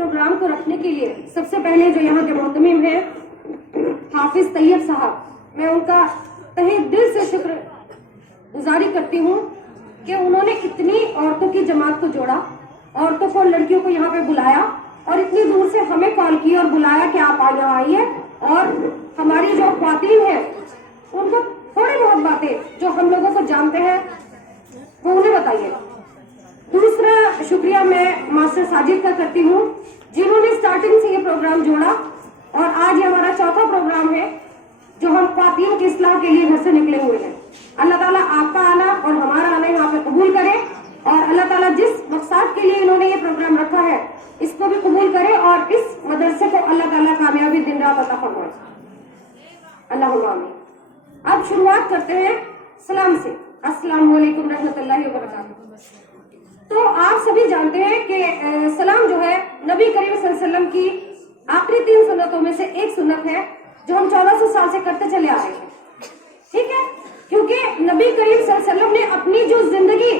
Programme को रखने के लिए सबसे पहले जो यहाँ के मोहतमिम हैं हाफिज तैयब साहब, मैं उनका तहे दिल से शुक्र गुजारी करती हूँ कि उन्होंने इतनी औरतों की जमात को जोड़ा, औरतों को, लड़कियों को यहाँ पे बुलाया और इतनी दूर से हमें कॉल की और बुलाया कि आप यहाँ आइए और हमारी जो ख्वातीन है उनको थोड़ी बहुत बातें जो हम लोगों को जानते हैं वो उन्हें बताइए। दूसरा शुक्रिया मैं मास्टर साजिद का करती हूँ जिन्होंने स्टार्टिंग से ये प्रोग्राम जोड़ा और आज ये हमारा चौथा प्रोग्राम है जो हम ख्वातीन की इस्लाह के लिए घर से निकले हुए हैं। अल्लाह ताला आपका आना और हमारा आना यहाँ पे कबूल करे और अल्लाह ताला जिस मकसद के लिए इन्होंने ये प्रोग्राम रखा है इसको भी कबूल करे और इस मदरसे को अल्लाह ताला कामयाबी दिन रात अता फरमाए। अल्लाहुम्मा आमीन। अब शुरुआत करते हैं सलाम से। अस्सलाम वालेकुम रहमतुल्लाहि व बरकातहू। तो आप सभी जानते हैं कि सलाम जो है नबी करीम सल्लल्लाहु अलैहि वसल्लम की आखिरी 3 सुन्नतों में से एक सुन्नत है जो हम 1400 साल से करते चले आ रहे हैं। ठीक है, क्योंकि नबी करीम सल्लल्लाहु अलैहि वसल्लम ने अपनी जो जिंदगी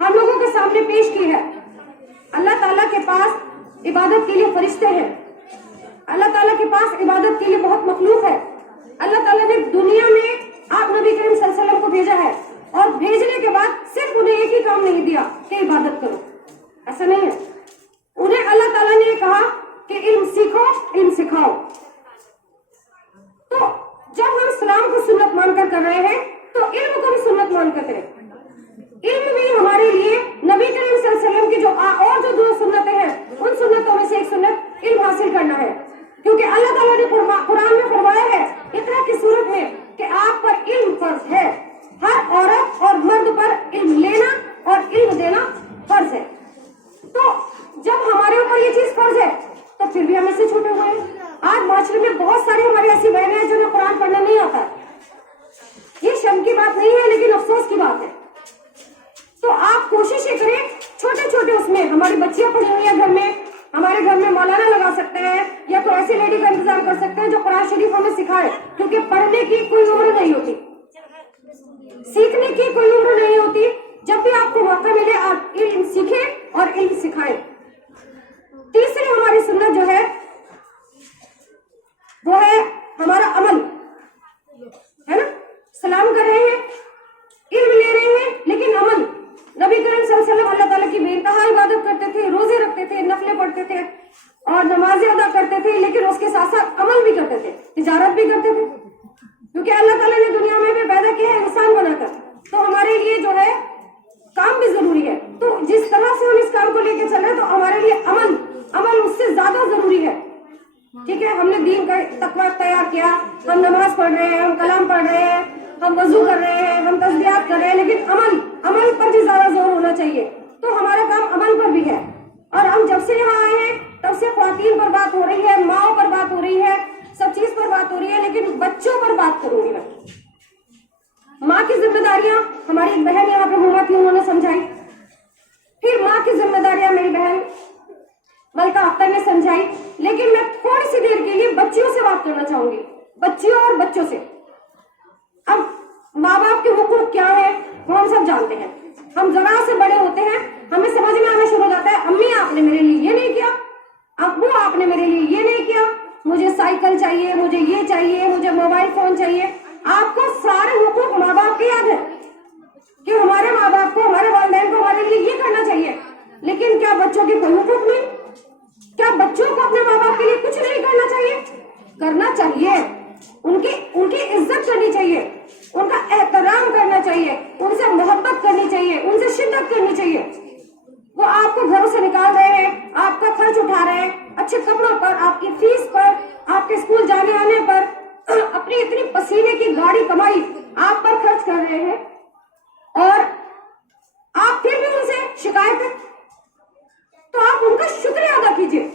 हम लोगों के सामने पेश की है, अल्लाह ताला के पास इबादत के लिए फरिश्ते हैं, अल्लाह ताला के पास इबादत के लिए बहुत मखलूक है। अल्लाह ताला ने दुनिया में आप नबी करीम सल्लल्लाहु अलैहि वसल्लम को भेजा है और भेजने के बाद सिर्फ उन्हें एक ही काम नहीं दिया कि इबादत करो, ऐसा नहीं है। उन्हें अल्लाह ताला ने कहा कि इल्म सीखो, इल्म सिखाओ। तो जब हम सलाम को सुन्नत मानकर कर रहे हैं तो इल्म को भी सुन्नत मानकर करें। इल्म भी हमारे लिए नबी करीम सल्लल्लाहु अलैहि वसल्लम की जो और जो 2 सुन्नतें हैं उन सुन्नतों में से एक सुन्नत इल्म हासिल करना है, क्योंकि अल्लाह ताला ने कुरान में फरमाया है इकरा की सूरत में कि आप पर इल्म फर्ज है। हर औरत और मर्द पर इल्म लेना और इल्म देना फर्ज है। तो जब हमारे ऊपर ये चीज फर्ज है तो फिर भी हम इससे छूटे हुए हैं। आज माशरे में बहुत सारी हमारी ऐसी बहनें हैं जिन्हें कुरान पढ़ना नहीं आता है। ये शर्म की बात नहीं है लेकिन अफसोस की बात है। तो आप कोशिश ये करें छोटे छोटे उसमें हमारी बच्चियां पढ़ी हुई है घर में, हमारे घर में मौलाना लगा सकते हैं या कोई ऐसी लेडी का इंतजाम कर सकते हैं जो कुरान शरीफ हमें सिखाए, क्योंकि पढ़ने की कोई उम्र नहीं होती, सीखने की कोई उम्र नहीं होती। जब भी आपको मौका मिले आप इल्म सीखें और इल्म सिखाएं। तीसरी हमारी सुन्नत जो है वो है हमारा अमल, है ना। सलाम कर रहे हैं, इल्म ले रहे हैं, लेकिन अमल। नबी करीम सल्लल्लाहु अलैहि वसल्लम अल्लाह ताला की बेइंतहा इबादत करते थे, रोजे रखते थे, नफले पढ़ते थे और नमाजें अदा करते थे, लेकिन उसके साथ साथ अमल भी करते थे, तिजारत भी करते थे, क्योंकि अल्लाह ताला ने दुनिया में भी पैदा किया है इंसान बनाकर। तो हमारे लिए जो है काम भी जरूरी है। तो जिस तरह से हम इस काम को लेकर चल रहे हैं तो हमारे लिए अमल उससे ज्यादा जरूरी है। ठीक है, हमने दीन का तकवा तैयार किया, हम नमाज पढ़ रहे हैं, हम कलाम पढ़ रहे हैं, हम वजू कर रहे हैं, हम तस्बीहात कर रहे हैं, लेकिन अमल पर भी ज्यादा जोर होना चाहिए। तो हमारा काम अमल पर भी है। और हम जब से यहाँ आए हैं तब से ख्वातीन पर बात हो रही है, माओ पर बात हो रही है, सब चीज पर बात हो रही है, लेकिन बच्चों पर बात करूंगी मैं। माँ की जिम्मेदारियां हमारी एक बहन यहाँ पे हुआ थी, उन्होंने समझाई। फिर माँ की जिम्मेदारियां मेरी बहन मलका अख्तर ने समझाई। लेकिन मैं थोड़ी सी देर के लिए बच्चियों से बात करना चाहूंगी, बच्चियों और बच्चों से। अब माँ बाप के हुकूक क्या है वो हम सब जानते हैं। हम जरा से बड़े होते हैं हमें समझ में आना शुरू हो जाता है, अम्मी आपने मेरे लिए ये नहीं किया, अब्बू आपने मेरे लिए ये नहीं किया, मुझे साइकिल चाहिए, मुझे ये चाहिए, मुझे मोबाइल फोन चाहिए। आपको सारे हुकूक माँ बाप के याद है कि हमारे माँ बाप को, हमारे वालिदैन को हमारे लिए ये करना चाहिए, लेकिन क्या बच्चों के कोई हुकूक नहीं? क्या बच्चों को अपने माँ बाप के लिए कुछ नहीं करना चाहिए? करना चाहिए। उनकी इज्जत करनी चाहिए, उनका एहतराम करना चाहिए, उनसे मोहब्बत करनी चाहिए, उनसे शिद्दत करनी चाहिए। वो आपको घरों से निकाल रहे हैं, आपका खर्च उठा रहे हैं, अच्छे कपड़ों पर, आपकी फीस पर, आपके स्कूल जाने आने पर, अपनी इतनी पसीने की गाड़ी कमाई आप पर खर्च कर रहे हैं और आप फिर भी उनसे शिकायत है। तो आप उनका शुक्रिया अदा कीजिए।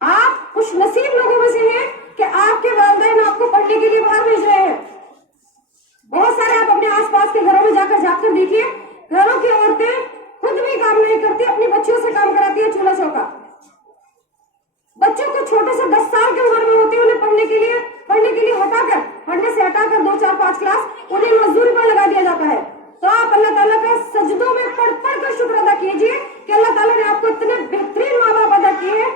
आप खुश नसीब लोगों में से हैं कि आपके वालिदैन आपको पढ़ने के लिए बाहर भेज रहे हैं। बहुत सारे आप अपने आसपास के घरों में जाकर देखिए, घरों की औरतें खुद भी काम नहीं करती, अपनी बच्चियों से काम कराती है चूल्हा चौका। बच्चों को छोटे से 10 साल के उम्र में होते हैं, उन्हें पढ़ने के लिए पढ़ने से हटाकर 2, 4, 5 क्लास उन्हें मजदूरी पर लगा दिया जाता है। तो आप अल्लाह ताला का सजदों में पढ़ कर शुक्र अदा कीजिए कि अल्लाह ताला ने आपको इतने बेहतरीन माँ बाप अदा किए हैं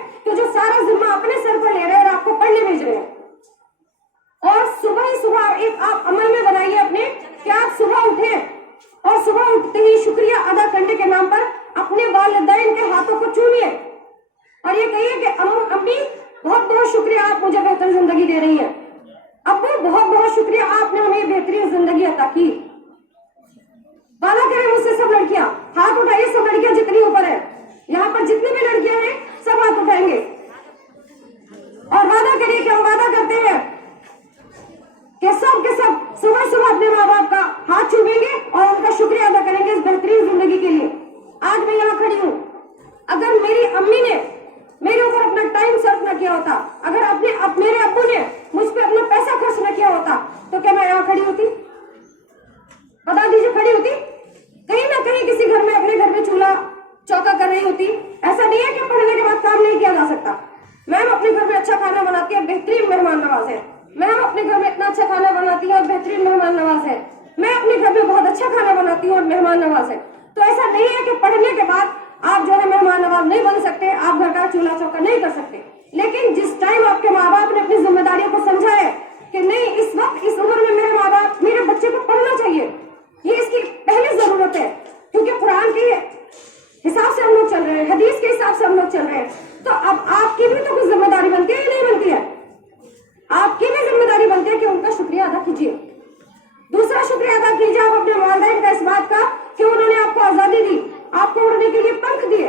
अम्मी बहुत बहुत शुक्रिया, आप मुझे बेहतर जिंदगी दे रही हैं। अब्बू बहुत बहुत शुक्रिया, आपने हमें बेहतरीन जिंदगी अता की। वादा करें मुझसे सब लड़कियां, हाथ उठाइए सब लड़कियां जितनी ऊपर है, यहाँ पर जितनी भी लड़कियां हैं सब हाथ उठाएंगे और वादा करिए कि हम वादा करते हैं कि सब के सब सुबह सुबह अपने माँ बाप का हाथ चूमेंगे और उनका शुक्रिया अदा करेंगे इस बेहतरीन जिंदगी के लिए। आज मैं यहाँ खड़ी हूँ, अगर मेरी अम्मी ने मेरे ऊपर अपना टाइम सर्व न किया होता, अगर मेरे अब्बू ने मुझ पर अपना पैसा खर्च न किया होता, तो क्या मैं यहाँ खड़ी होती? बता दीजिए, खड़ी होती? कहीं ना कहीं किसी घर में, अपने घर में चूल्हा चौका कर रही होती। ऐसा नहीं है कि पढ़ने के बाद काम नहीं किया जा सकता। मैम अपने घर में अच्छा खाना बनाती है, बेहतरीन मेहमान नवाज है। मैम अपने घर में इतना अच्छा खाना बनाती है और बेहतरीन मेहमान नवाज है। मैं अपने घर में बहुत अच्छा खाना बनाती हूँ और मेहमान नवाज है। तो ऐसा नहीं है कि पढ़ने के बाद आप जो है मेहमान नवाज नहीं बन सकते, आप घर का चूल्हा चौका नहीं कर सकते। लेकिन जिस टाइम आपके माँ बाप ने अपनी जिम्मेदारियों को समझा है कि नहीं, इस वक्त इस उम्र में मेरे माँ बाप मेरे बच्चे को पढ़ना चाहिए, ये इसकी पहली जरूरत है, क्योंकि कुरान के हिसाब से हम लोग चल रहे हैं, हदीस के हिसाब से हम लोग चल रहे हैं। तो अब आपकी भी तो कुछ जिम्मेदारी बनती है, नहीं बनती है? आपकी भी जिम्मेदारी बनती है कि उनका शुक्रिया अदा कीजिए। दूसरा शुक्रिया अदा कीजिए आप अपने वालिदैन का इस बात का कि उन्होंने आपको आजादी दी, आपको उड़ने के लिए पंख दिए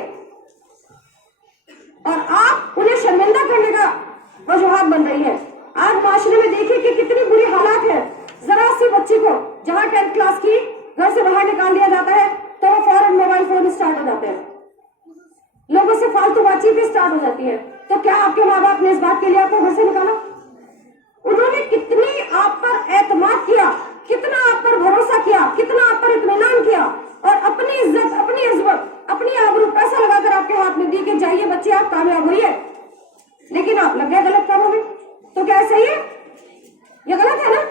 और आप उन्हें शर्मिंदा करने का वजूहात बन रही है। आज माशरे में देखिए कि कितनी बुरी हालात है। जरा सी बच्ची को जहाँ 10th क्लास की घर से बाहर निकाल दिया जाता है तो वो फौरन मोबाइल फोन स्टार्ट हो जाते हैं, लोगों से फालतू बातचीत स्टार्ट हो जाती है। तो क्या आपके माँ बाप ने इस बात के लिए आपको घर से निकाला? उन्होंने कितनी आप पर एतमाद किया, कितना आप पर भरोसा किया, कितना आप पर इत्मीनान किया और अपनी इज्जत, अपनी अजमत, अपनी आबरू पैसा लगाकर आपके हाथ में दी कि जाइए बच्चे आप कामयाब होइए। लेकिन आप लग गए गलत कामों में। तो क्या सही है? ये गलत है ना?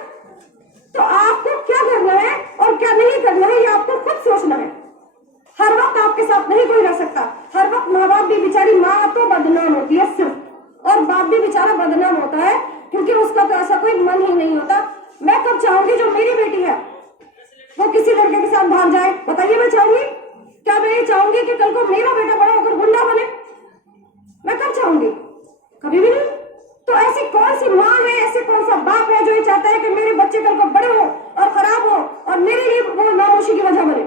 तो आपको क्या करना है और क्या नहीं करना है ये आपको खुद सोचना है। हर वक्त आपके साथ नहीं कोई रह सकता। हर वक्त माँ बाप भी, बेचारी माँ तो बदनाम होती है सिर्फ, और बाप भी बेचारा बदनाम होता है क्योंकि उसका तो ऐसा कोई मन ही नहीं होता। मैं कब चाहूंगी जो मेरी बेटी है वो किसी लड़के के साथ भाग जाए? बताइए, मैं चाहूंगी? क्या मैं ये चाहूंगी कि कल को मेरा बेटा बड़ा होकर गुंडा बने? मैं कब चाहूंगी? कभी भी नहीं। तो ऐसी कौन सी माँ है, ऐसे कौन सा बाप है जो ये चाहता है कि मेरे बच्चे कल को बड़े हो और खराब हो और मेरे लिए वो नामोशी की वजह बने?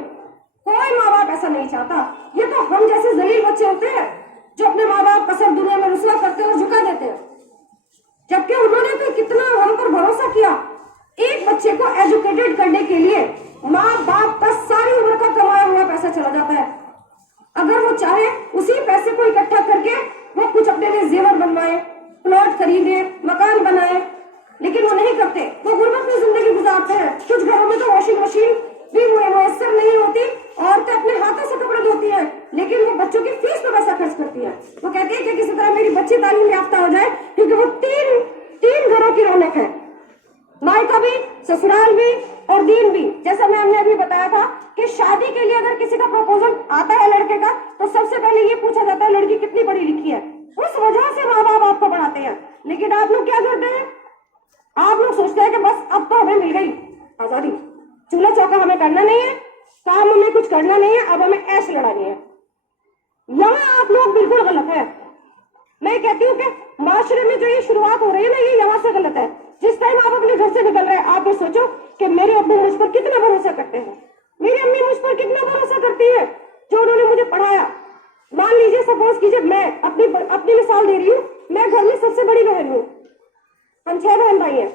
कोई माँ बाप ऐसा नहीं चाहता। ये तो हम जैसे जलील बच्चे होते हैं जो अपने माँ बाप का सर दुनिया में रुसवा करते हैं और झुका देते हैं, जबकि उन्होंने तो कितना हम पर भरोसा किया। एक बच्चे को एजुकेटेड करने के लिए माँ बाप का सारी उम्र का कमाया हुआ पैसा चला जाता है। अगर वो चाहे उसी पैसे को इकट्ठा करके वो कुछ अपने लिए जेवर बनवाए, प्लॉट खरीदे, मकान बनाए, लेकिन वो नहीं करते। वो गुर्बत में जिंदगी गुजारते हैं। कुछ घरों में तो वॉशिंग मशीन भी मुयस्सर नहीं होती, औरतें अपने हाथों से कपड़े धोती है, लेकिन वो बच्चों की फीस पर पैसा खर्च करती है। वो कहती है कि किसी तरह मेरी बच्ची तालीम याफ्ता हो जाए, क्योंकि वो तीन घरों की रौनक है, मायका भी, ससुराल भी और दीन भी। जैसा मैंने अभी बताया था कि शादी के लिए अगर किसी का प्रपोजल आता है लड़के का, तो सबसे पहले ये पूछा जाता है लड़की कितनी पढ़ी लिखी है। उस वजह से माँ बाप आपको पढ़ाते हैं। लेकिन आप लोग क्या करते हैं? आप लोग सोचते हैं कि बस अब तो हमें मिल गई आजादी, चूल्हा चौका हमें करना नहीं है, काम हमें कुछ करना नहीं है, अब हमें ऐश लड़ानी है। यहाँ आप लोग बिल्कुल गलत है। मैं कहती हूँ कि माशरे में जो ये शुरुआत हो रही है ना, ये यहाँ से गलत है। जिस टाइम आप अपने घर से निकल रहे हैं, आप ये सोचो कि मेरे अब्बू मुझ पर कितना भरोसा करते हैं, मेरी अम्मी मुझ पर कितना भरोसा करती है, जो उन्होंने मुझे पढ़ाया। मान लीजिए, सपोज कीजिए, मैं अपनी मिसाल दे रही हूँ, मैं घर में सबसे बड़ी बहन हूँ, हम 6 बहन भाई हैं।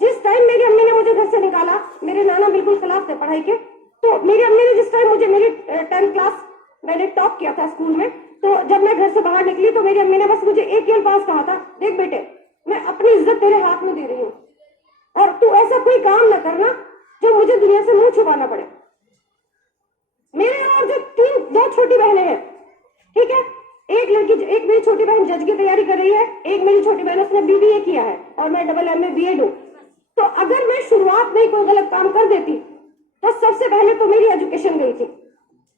जिस टाइम मेरी अम्मी ने मुझे घर से निकाला, मेरे नाना बिल्कुल खिलाफ थे पढ़ाई के, तो मेरी अम्मी ने जिस टाइम मुझे, मेरी 10th क्लास मैंने टॉप किया था स्कूल में, तो जब मैं घर से बाहर निकली तो मेरी अम्मी ने बस मुझे एक ही अल्फाज कहा था, देख बेटे, मैं अपनी इज्जत तेरे हाथ में दे रही हूँ और तू ऐसा कोई काम न करना जो मुझे दुनिया से मुंह छुपाना पड़े। मेरे और जो 2 छोटी बहनें हैं, ठीक है, एक मेरी छोटी बहन जज की तैयारी कर रही है, एक मेरी छोटी बहन उसने BBA किया है और मैं LLM BEd हूँ। तो अगर मैं शुरुआत में कोई गलत काम कर देती तो सबसे पहले तो मेरी एजुकेशन गई थी,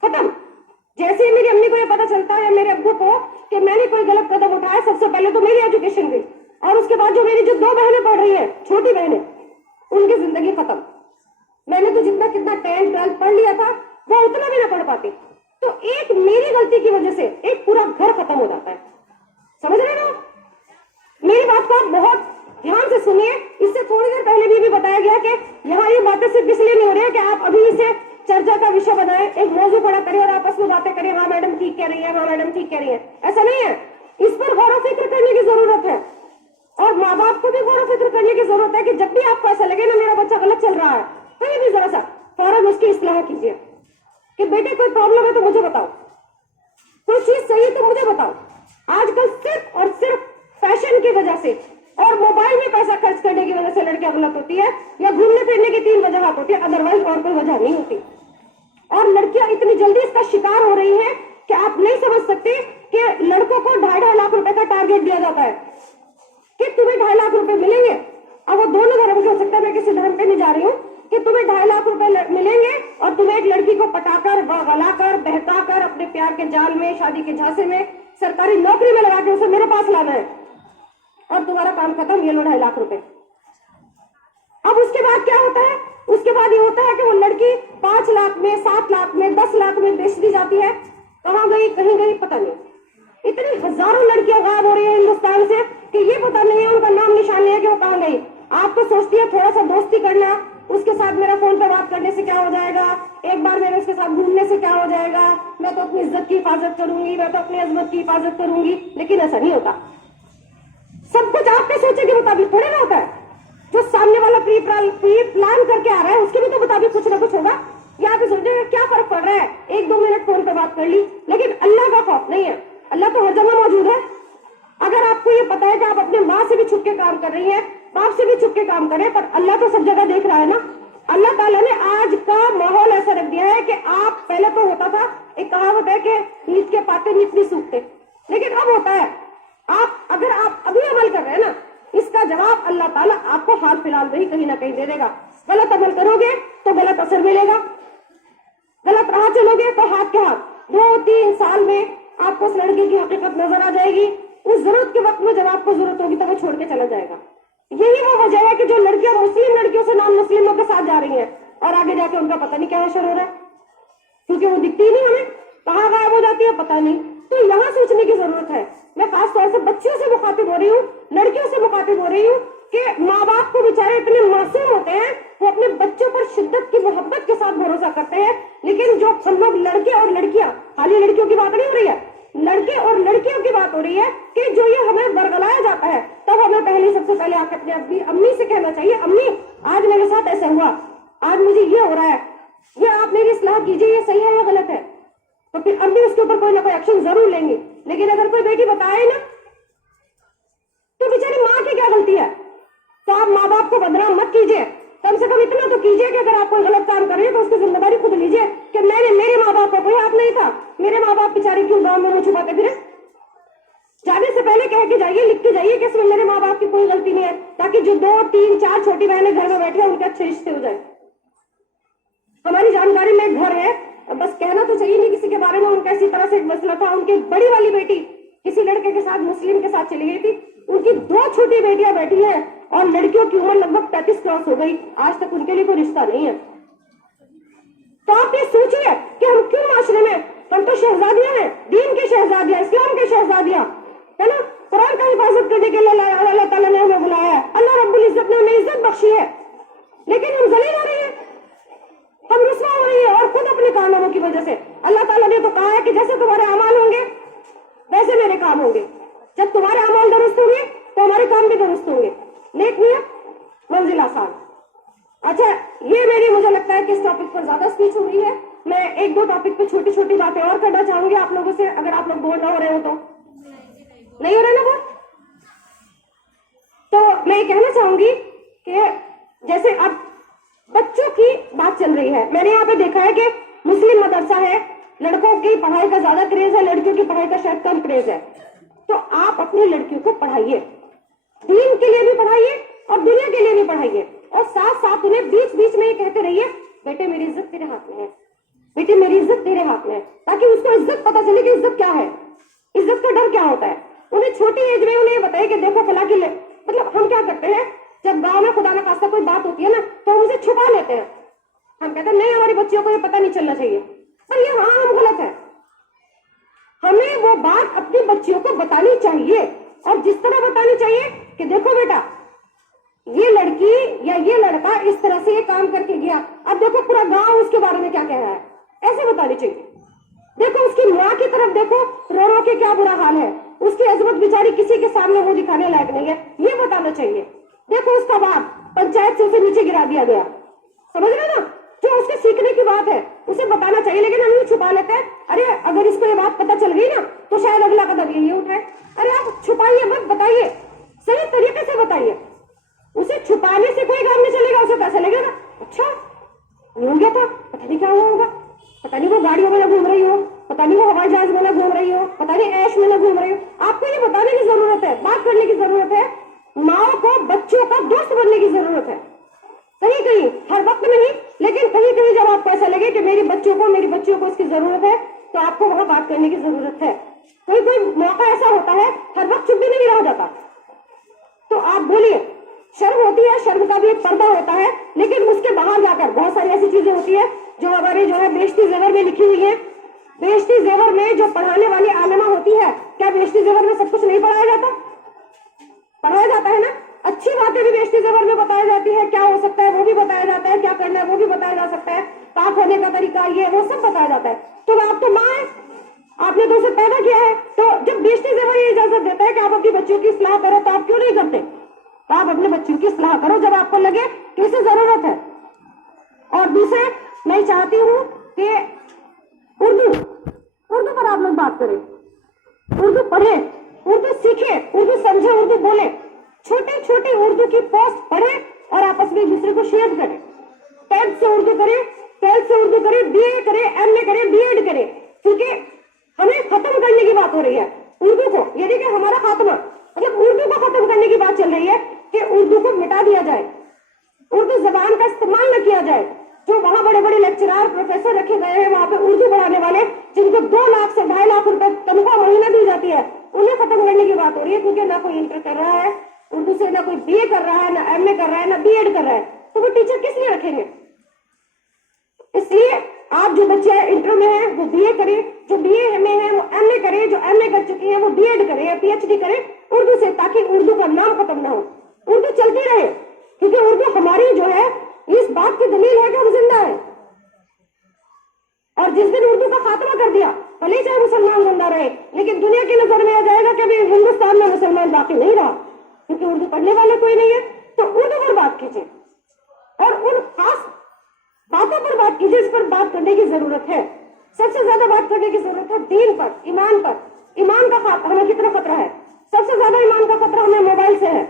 खत्म। जैसे ही मेरी अम्मी को ये पता चलता है, मेरे अब्बू को, कि मैंने कोई गलत कदम उठाया, सबसे पहले तो मेरी एजुकेशन गई और उसके बाद जो मेरी 2 बहनें पढ़ रही है, छोटी बहनें, उनकी जिंदगी खत्म। मैंने तो जितना कितना 10th 12th पढ़ लिया था वो उतना भी ना पढ़ पाती। तो एक मेरी गलती की वजह से एक पूरा घर खत्म हो जाता है, समझ रहे हो? यहाँ ये बातें सिर्फ इसलिए नहीं हो रही है कि आप अभी इसे चर्चा का विषय बनाए, एक मौजू खड़ा करें और आपस में बातें करें, हाँ मैडम ठीक कह रही है, हाँ मैडम ठीक कह रही है, ऐसा नहीं है। इस पर गौर व फिक्र करने की जरूरत है और माँ बाप को भी गौर व फिक्र करने की जरूरत है कि जब भी आपको ऐसा लगे ना मेरा बच्चा गलत चल रहा है, कहीं भी जरा सा फौरन उसकी इस्लाह कीजिए कि बेटे कोई प्रॉब्लम है तो मुझे बताओ, कोई चीज सही है तो मुझे बताओ। आजकल सिर्फ और सिर्फ फैशन की वजह से और मोबाइल में पैसा खर्च करने की वजह से लड़कियां गलत होती है, या घूमने फिरने की 3 वजह होती है, अदरवाइज और कोई वजह नहीं होती। और लड़कियां इतनी जल्दी इसका शिकार हो रही हैं कि आप नहीं समझ सकते कि लड़कों को 2.5 लाख रुपए का टारगेट दिया जाता है कि तुम्हें 2.5 लाख रुपए मिलेंगे। अब वो दोनों धर्म के हो सकता है, मैं किसी धर्म पे नहीं जा रही हूँ, कि तुम्हें 2.5 लाख रुपए मिलेंगे और तुम्हें एक लड़की को पटाकर गलाकर बहकाकर अपने प्यार के जाल में, शादी के झांसे में, सरकारी नौकरी में लगा के उसे मेरे पास लाना है और तुम्हारा काम खत्म, ये लो 2.5 लाख रुपए। अब उसके बाद क्या होता है? उसके बाद ये होता है कि वो लड़की 5 लाख में, 7 लाख में, 10 लाख में बेच दी जाती है। कहाँ गई, कहीं गई, पता नहीं। इतनी हजारों लड़कियां गायब हो रही है हिंदुस्तान से कि ये पता नहीं है, उनका नाम निशान नहीं है कि वो कहाँ गई। आप तो सोचती है थोड़ा सा दोस्ती करना, उसके साथ मेरा फोन पे बात करने से क्या हो जाएगा, एक बार मेरे उसके साथ घूमने से क्या हो जाएगा, मैं तो अपनी इज्जत की हिफाजत करूंगी, मैं तो अपनी अजमत की हिफाजत करूंगी। लेकिन ऐसा नहीं होता। सब कुछ आपके सोचे के मुताबिक थोड़ा ना होता है। जो सामने वाला प्री प्लान करके आ रहा है उसके भी तो मुताबिक कुछ ना कुछ होगा। या आप सोचेंगे क्या फर्क पड़ रहा है, 1-2 मिनट फोन पे बात कर ली। लेकिन अल्लाह का खौफ नहीं है, अल्लाह तो हर जगह मौजूद है। अगर आपको ये पता है कि आप अपने माँ से भी छुप के काम कर रही हैं, बाप से भी छुप के काम करें, पर अल्लाह तो सब जगह देख रहा है ना। अल्लाह ताला ने आज का माहौल ऐसा रख दिया है कि आप, पहले तो होता था, एक कहावत है कि नीच के पाते नीच नहीं सूखते, लेकिन अब होता है अगर आप अभी अमल कर रहे हैं ना, इसका जवाब अल्लाह ताला आपको हाल फिलहाल में ही कहीं ना कहीं दे देगा। गलत अमल करोगे तो गलत असर मिलेगा, गलत राह चलोगे तो हाथ के हाथ 2-3 साल में आपको उस लड़के की हकीकत नजर आ जाएगी। उस जरूरत के वक्त में जब आपको जरूरत होगी तो वो छोड़ के चला जाएगा। यही वो वजह है कि जो लड़कियां मुस्लिम लड़कियों से नॉन मुस्लिमों के साथ जा रही हैं और आगे जाके उनका पता नहीं क्या हशर हो रहा है, क्योंकि वो दिखती ही नहीं हमें, कहाँ गायब हो जाती है पता नहीं। तो यहाँ सोचने की जरूरत है। मैं खास तौर से बच्चियों से मुखातिब हो रही हूँ, लड़कियों से मुखातिब हो रही हूँ कि माँ बाप को बेचारे इतने मासूम होते हैं, वो अपने बच्चों पर शिद्दत की मोहब्बत के साथ भरोसा करते हैं। लेकिन जो हम लोग लड़के और लड़कियां, खाली लड़कियों की बात नहीं हो रही है, लड़के और लड़कियों की बात हो रही है कि जो ये हमें बरगलाया जाता है, तब हमें सबसे पहले आके अपनी अम्मी से कहना चाहिए, अम्मी आज मेरे साथ ऐसा हुआ, आज मुझे ये हो रहा है, ये आप मेरी इस्लाह कीजिए, ये सही है या गलत है। तो फिर अम्मी उसके ऊपर कोई ना कोई एक्शन जरूर लेंगे। लेकिन अगर कोई बेटी बताए ना तो बेचारी माँ की क्या गलती है। तो आप माँ बाप को बदनाम मत कीजिए, कम से कम इतना तो कीजिए कि अगर आप कोई गलत काम कर रहे हैं तो उसकी जिम्मेदारी खुद लीजिए कि मेरे माँ बाप का कोई हाथ नहीं था, मेरे माँ बाप बेचारे क्यों गाँव में मुँह छुपाते फिरे। जाने से पहले कह के जाइए, लिख के जाइए कि इसमें मेरे माँ बाप की कोई गलती नहीं है, ताकि जो 2-3-4 छोटी बहनें घर में बैठी हैं उनके अच्छे रिश्ते हो जाए। हमारी जानकारी में एक घर है, बस कहना तो चाहिए नहीं किसी के बारे में, उनका इसी तरह से एक मसला था। उनकी बड़ी वाली बेटी किसी लड़के के साथ, मुस्लिम के साथ चली गई थी, उनकी 2 छोटी बेटियां बैठी हैं और लड़कियों की उम्र लगभग 35 क्रॉस हो गई, आज तक उनके लिए कोई रिश्ता नहीं है। तो आप ये सोचिए कि हम क्यों माशरे में, हम तो शहजादियां हैं, दीन की शहजादियां, इस्लाम की शहजादियां है ना, कुरान का हिफाजत करने के लिए अल्लाह ताला ने हमें बुलाया है, अल्लाह रब्बुल इज्जत ने हमें इज्जत बख्शी है। लेकिन हम जलील हो रही है, हम रुस्वा हो रही है, और खुद अपने कारनामों की वजह से। अल्लाह ताला ने तो कहा है कि जैसे तुम्हारे अमाल होंगे वैसे मेरे काम होंगे। जब तुम्हारे अमाल दुरुस्त होंगे तो हमारे काम भी दुरुस्त होंगे। नेक नियत, मंजिल आसान। अच्छा, ये मेरी, मुझे लगता है कि इस टॉपिक पर ज्यादा स्पीच हो रही है। मैं 1-2 टॉपिक पे छोटी छोटी बातें और करना चाहूंगी आप लोगों से, अगर आप लोग बोर ना हो रहे हो तो। नहीं हो रहे ना बोर? तो मैं ये कहना चाहूंगी कि जैसे अब बच्चों की बात चल रही है, मैंने यहाँ पे देखा है कि मुस्लिम मदरसा है, लड़कों की पढ़ाई का ज्यादा क्रेज है, लड़कियों की पढ़ाई का शायद कम क्रेज है। तो आप अपनी लड़कियों को पढ़ाइए, दीन के लिए भी पढ़ाइए और दुनिया के लिए भी पढ़ाइए, और साथ साथ उन्हें बीच बीच में ये कहते रहिए, बेटे मेरी इज्जत तेरे हाथ में है, बेटे मेरी इज्जत तेरे हाथ में है, ताकि उसको इज्जत पता चले कि इज्जत क्या है, इज्जत का डर क्या होता है। उन्हें छोटी एज में उन्हें बताइए कि देखो फला की, मतलब हम क्या करते हैं, जब गांव में खुदा न खास्ता कोई बात होती है ना तो हम उसे छुपा लेते हैं। हम कहते हैं नहीं, हमारी बच्चियों को ये पता नहीं चलना चाहिए, पर ये हाँ हम गलत है। हमें वो बात अपनी बच्चियों को बतानी चाहिए, और जिस तरह बतानी चाहिए कि देखो बेटा ये लड़की या ये लड़का इस तरह से ये काम करके गया, अब देखो पूरा गांव उसके बारे में क्या कह रहा है, ऐसे बतानी चाहिए। देखो उसकी माँ की तरफ देखो, रो रो के क्या बुरा हाल है, उसकी अजमत बेचारी किसी के सामने वो दिखाने लायक नहीं है, ये बताना चाहिए। देखो उसका बाप पंचायत से उसे नीचे गिरा दिया गया, समझ रहे ना, जो उसके सीखने की बात है उसे बताना चाहिए, लेकिन हम ये छुपा लेते हैं। अरे अगर इसको ये बात पता चल गई ना तो शायद अगला कदम ये उठाए। अरे आप छुपाइए मत, बताइए, सही तरीके से बताइए। उसे छुपाने से कोई काम नहीं चलेगा, उसे पैसा लगेगा। अच्छा हो गया था, पता नहीं क्या हुआ होगा, पता नहीं वो गाड़ियों में ना घूम रही हो, पता नहीं वो हवाई जहाज में ना घूम रही हो, पता नहीं ऐश में ना घूम रही हो। आपको ये बताने की जरूरत है, बात करने की जरूरत है, माओ को बच्चों का दोस्त बनने की जरूरत है। कहीं कहीं, हर वक्त नहीं, लेकिन कहीं कहीं जब आपको ऐसा लगे कि मेरी बच्चियों को इसकी जरूरत है, तो आपको वहां बात करने की जरूरत है। कोई कोई मौका ऐसा होता है, हर वक्त चुप भी नहीं रहा जाता, तो आप बोलिए। शर्म होती है, शर्म का भी एक पर्दा होता है, लेकिन उसके बाहर जाकर बहुत सारी ऐसी चीजें होती है जो हमारे जो है बेइज्जती ज़ेवर में लिखी हुई है। बेइज्जती ज़ेवर में जो पढ़ाने वाली आलिमा होती है, क्या बेइज्जती ज़ेवर में सब कुछ नहीं पढ़ाया जाता? पढ़ाया जाता है ना। अच्छी बातें भी बेइज्जती ज़ेवर में बताई जाती है, क्या हो सकता है वो भी बताया जाता है, क्या करना है वो भी बताया जा सकता है, पाक होने का तरीका ये वो सब बताया जाता है। तो आप तो माँ है, आपने तो उसे पैदा किया है, तो जब बेइज्जती ज़ेवर ये इजाजत देता है कि आप अपनी बच्चियों की इस्लाह करो, तो आप क्यों नहीं करते? तो आप अपने बच्चों की इस्लाह करो जब आपको लगे कि इसे जरूरत है। और दूसरे, मैं चाहती हूँ कि उर्दू पर आप लोग बात करें, उर्दू पढ़े, उर्दू सीखे, उर्दू समझे, उर्दू बोले, छोटे छोटे उर्दू की पोस्ट पढ़े और आपस में एक दूसरे को शेयर करें। 10th से उर्दू करें, 12th से उर्दू करें, BA करें, MA करें, BEd करें, क्योंकि हमें खत्म करने की बात हो रही है उर्दू को। ये देखिए हमारा खात्मा, मतलब उर्दू को खत्म करने की बात चल रही है कि उर्दू को मिटा दिया जाए, उर्दू जबान का इस्तेमाल न किया जाए। जो वहां बड़े बड़े लेक्चरर प्रोफेसर रखे गए हैं वहां पे उर्दू पढ़ाने वाले, जिनको 2 लाख से 2.5 लाख रुपए तनख्वाह महीना दी जाती है, उन्हें खत्म करने की बात हो रही है, क्योंकि ना कोई इंटर कर रहा है उर्दू से, ना कोई BA कर रहा है, ना MA कर रहा है, ना BEd कर रहा है, तो वो टीचर किस लिए रखेंगे? इसलिए आप जो बच्चे इंटर में हैं वो BA करें, जो BA में है वो MA करें, जो MA कर चुकी है वो BEd करें या PhD करें उर्दू से, ताकि उर्दू का नाम खत्म ना हो, उर्दू चलती रहे। क्योंकि उर्दू हमारी जो है इस बात की दलील है कि हम जिंदा है। और जिस दिन उर्दू का खात्मा कर दिया, भले चाहे मुसलमान जिंदा रहे, लेकिन दुनिया की नजर में आ जाएगा कि अभी हिंदुस्तान में मुसलमान बाकी नहीं रहा, क्योंकि उर्दू पढ़ने वाले कोई नहीं है। तो उर्दू पर बात कीजिए और उन खास बातों पर बात कीजिए, इस पर बात करने की जरूरत है। सबसे ज्यादा बात करने की जरूरत है दीन पर, ईमान पर। ईमान का हमें कितना खतरा है? सबसे ज्यादा ईमान का खतरा हमें मोबाइल से है।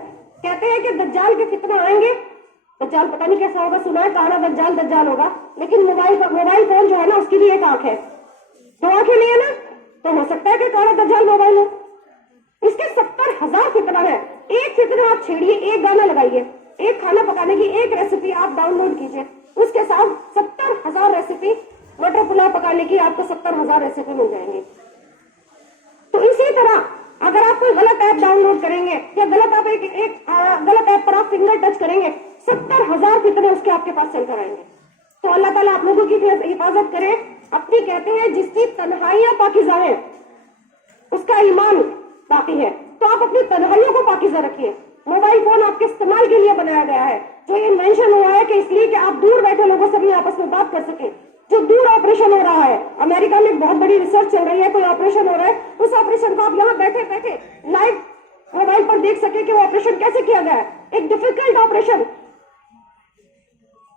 कहते हैं कि दज्जाल के फितना आएंगे, दज्जाल पता नहीं कैसा होगा, सुना है काला दज्जाल दज्जाल होगा, लेकिन मोबाइल फोन जो है ना उसकी भी एक आंख है, 2 आंखें नहीं है ना, तो हो सकता है कि काला दज्जाल मोबाइल हो। इसके 70,000 फितना है। एक फितना आप छेड़िए, एक गाना लगाइए, एक खाना पकाने की एक रेसिपी आप डाउनलोड कीजिए, उसके साथ 70,000 रेसिपी, मटर पुलाव पकाने की आपको 70,000 रेसिपी मिल जाएंगी। तो इसी तरह अगर आप कोई गलत ऐप डाउनलोड करेंगे या गलत आप गलत ऐप पर आप फिंगर टच करेंगे, 70,000 फितने उसके आपके पास चल कर आएंगे। तो अल्लाह ताला आप लोगों की हिफाजत करे। अपनी कहते हैं जिसकी तन्हाइयां पाकीज़ा है उसका ईमान बाकी है, तो आप अपनी तन्हाइयों को पाकीज़ा रखिए। मोबाइल फोन आपके इस्तेमाल के लिए बनाया गया है, जो ये मेंशन हुआ है कि इसलिए कि आप दूर बैठे लोगों से भी आपस में बात कर सके। जो दूर ऑपरेशन हो रहा है, अमेरिका में बहुत बड़ी रिसर्च चल रही है, कोई ऑपरेशन हो रहा है, उस ऑपरेशन को आप यहाँ बैठे बैठे लाइव मोबाइल पर देख सके कि वो ऑपरेशन कैसे किया गया है। एक डिफिकल्ट ऑपरेशन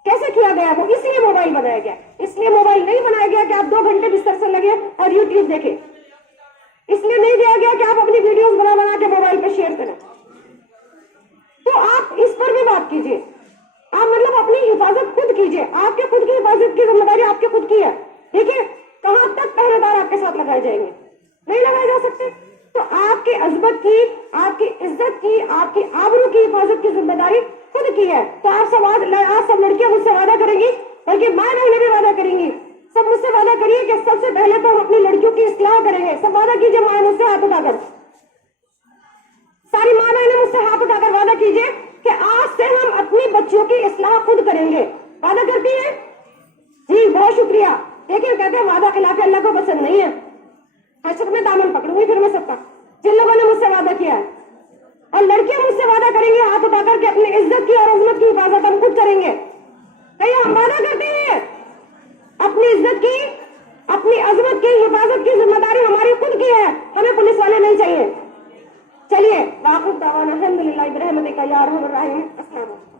कैसे किया गया है, वो इसलिए मोबाइल बनाया गया। इसलिए मोबाइल नहीं बनाया गया कि आप 2 घंटे बिस्तर से लगे और यूट्यूब देखें, इसलिए नहीं दिया गया कि आप अपनी वीडियोस बना बना के मोबाइल पर शेयर करें। तो आप इस पर भी बात कीजिए, आप मतलब अपनी हिफाजत खुद कीजिए। आपके खुद की हिफाजत की जिम्मेदारी आपके खुद की है। देखिए कहां तक पहरेदार आपके साथ लगाए जाएंगे, नहीं लगाए जा सकते। तो आपकी अजमत की, आपकी इज्जत की, आपकी आबरू की हिफाजत की जिम्मेदारी खुद की है। तो आप सब लड़कियां मुझसे वादा करेंगी, बल्कि माँ बहनें भी वादा करेंगी, सब मुझसे वादा करिए कि सबसे पहले तो हम अपनी लड़कियों की इस्लाह करेंगे। सब वादा कीजिए, माँ मुझसे हाथ उठाकर, सारी माँ बहनें मुझसे हाथ उठाकर वादा कीजिए कि आज से हम अपनी बच्चियों की इस्लाह खुद करेंगे। वादा करती है? जी बहुत शुक्रिया। देखिए कहते हैं वादा खिलाफ अल्लाह को पसंद नहीं है। हशर में दामन पकड़ूंगी फिर मैं सबका, जिन लोगों ने मुझसे वादा किया है। اور لڑکیاں مجھ سے وعدہ کریں گے ہاتھ اٹھا کر کے اپنی عزت کی اور عظمت کی حفاظت ہم خود کریں گے. کہیں ہم وعدہ کرتے ہیں اپنی عزت کی اپنی عظمت کی حفاظت کی ذمہ داری ہماری خود کی ہے, ہمیں پولیس والے نہیں چاہیے. چلیے واقف دعوانا الحمدللہ برحمتک یا ارحم الراحمین. السلام علیکم.